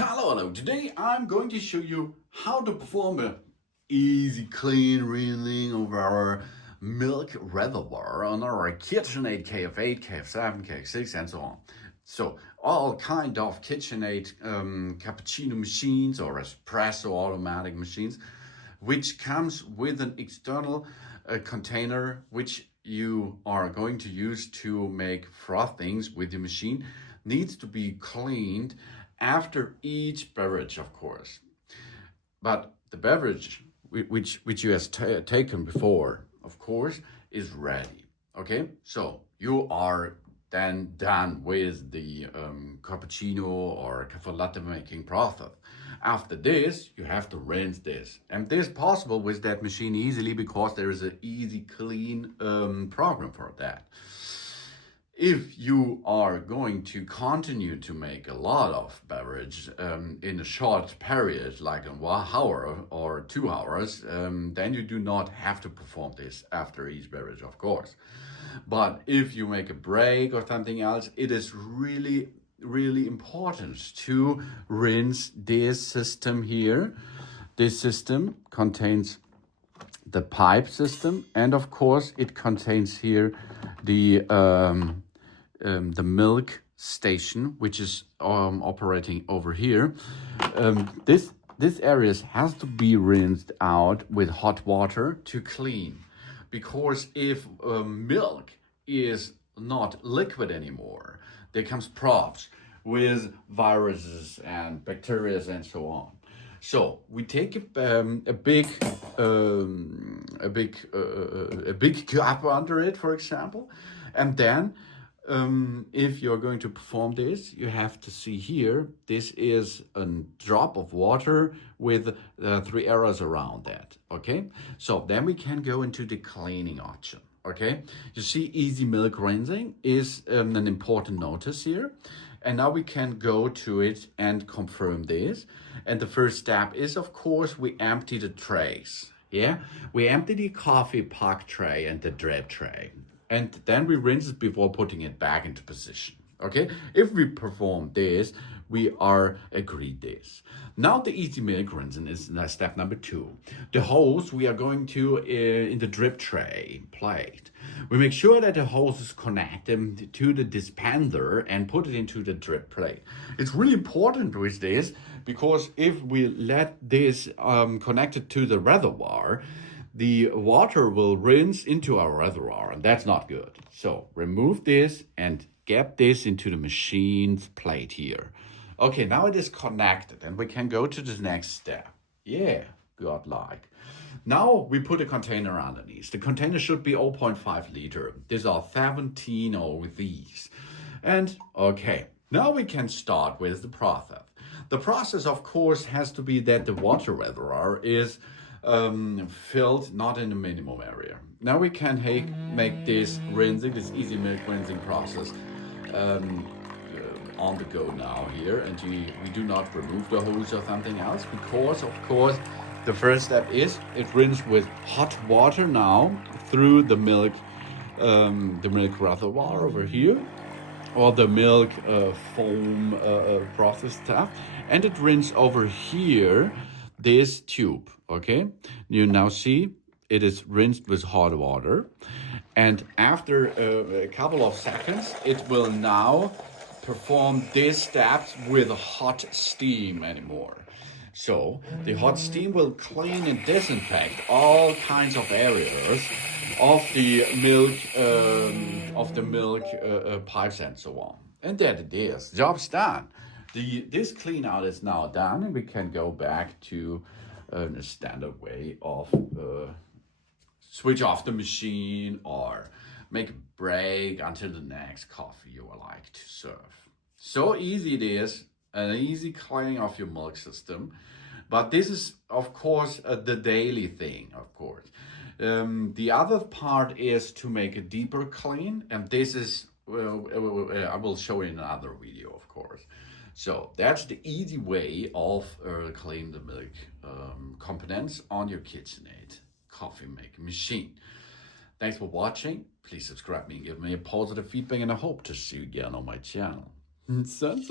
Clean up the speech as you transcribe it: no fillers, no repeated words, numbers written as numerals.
Hello. Today I'm going to show you how to perform a easy clean rinsing of our milk reservoir on our KitchenAid KF8, KF7, KF6 and so on. So all kind of KitchenAid cappuccino machines or espresso automatic machines, which comes with an external container which you are going to use to make frothings with your machine, needs to be cleaned after each beverage, of course. But the beverage which you has taken before, of course, is ready. Okay, so you are then done with the cappuccino or cafe latte making process. After this, you have to rinse this, and this is possible with that machine easily because there is an easy clean program for that. If you are going to continue to make a lot of beverage in a short period, like an 1 hour or 2 hours, then you do not have to perform this after each beverage, of course. But if you make a break or something else, it is really important to rinse this system here. This system contains the pipe system, and of course it contains here the milk station, which is operating over here. This area has to be rinsed out with hot water to clean, because if milk is not liquid anymore, there comes problems with viruses and bacteria and so on. So we take a big cup under it, for example, and then if you're going to perform this, you have to see here, this is a drop of water with 3 arrows around that, okay? So then we can go into the cleaning option, okay? You see, easy milk rinsing is an important notice here. And now we can go to it and confirm this. And the first step is, of course, we empty the trays, yeah? We empty the coffee puck tray and the drip tray. And then we rinse it before putting it back into position, okay? If we perform this, we are agreed this. Now the easy milk rinsing is step number 2. The hose we are going to in the drip tray plate. We make sure that the hose is connected to the dispenser and put it into the drip plate. It's really important with this because if we let this connected to the reservoir, the water will rinse into our reservoir, and that's not good. So remove this and get this into the machine's plate here. Okay, now it is connected and we can go to the next step. Yeah, godlike. Now we put a container underneath. The container should be 0.5 liter. These are 17 of these. And okay, now we can start with the process. The process, of course, has to be that the water reservoir is filled not in the minimum area. Now we can make this rinsing, this easy milk rinsing process on the go now here, and we do not remove the hose or something else, because of course the first step is it rinses with hot water now through the milk reservoir over here, or the milk foam process stuff, and it rinses over here this tube. Okay, you now see it is rinsed with hot water, and after a couple of seconds it will now perform these steps with hot steam anymore. So the hot steam will clean and disinfect all kinds of areas of the milk pipes and so on. And that it is, job's done. This clean out is now done, and we can go back to a standard way of switch off the machine or make a break until the next coffee you would like to serve. So easy it is, an easy cleaning of your milk system. But this is, of course, the daily thing, of course. The other part is to make a deeper clean, and this is, I will show in another video, of course. So that's the easy way of cleaning the milk components on your KitchenAid coffee making machine. Thanks for watching. Please subscribe me and give me a positive feedback, and I hope to see you again on my channel. Sun.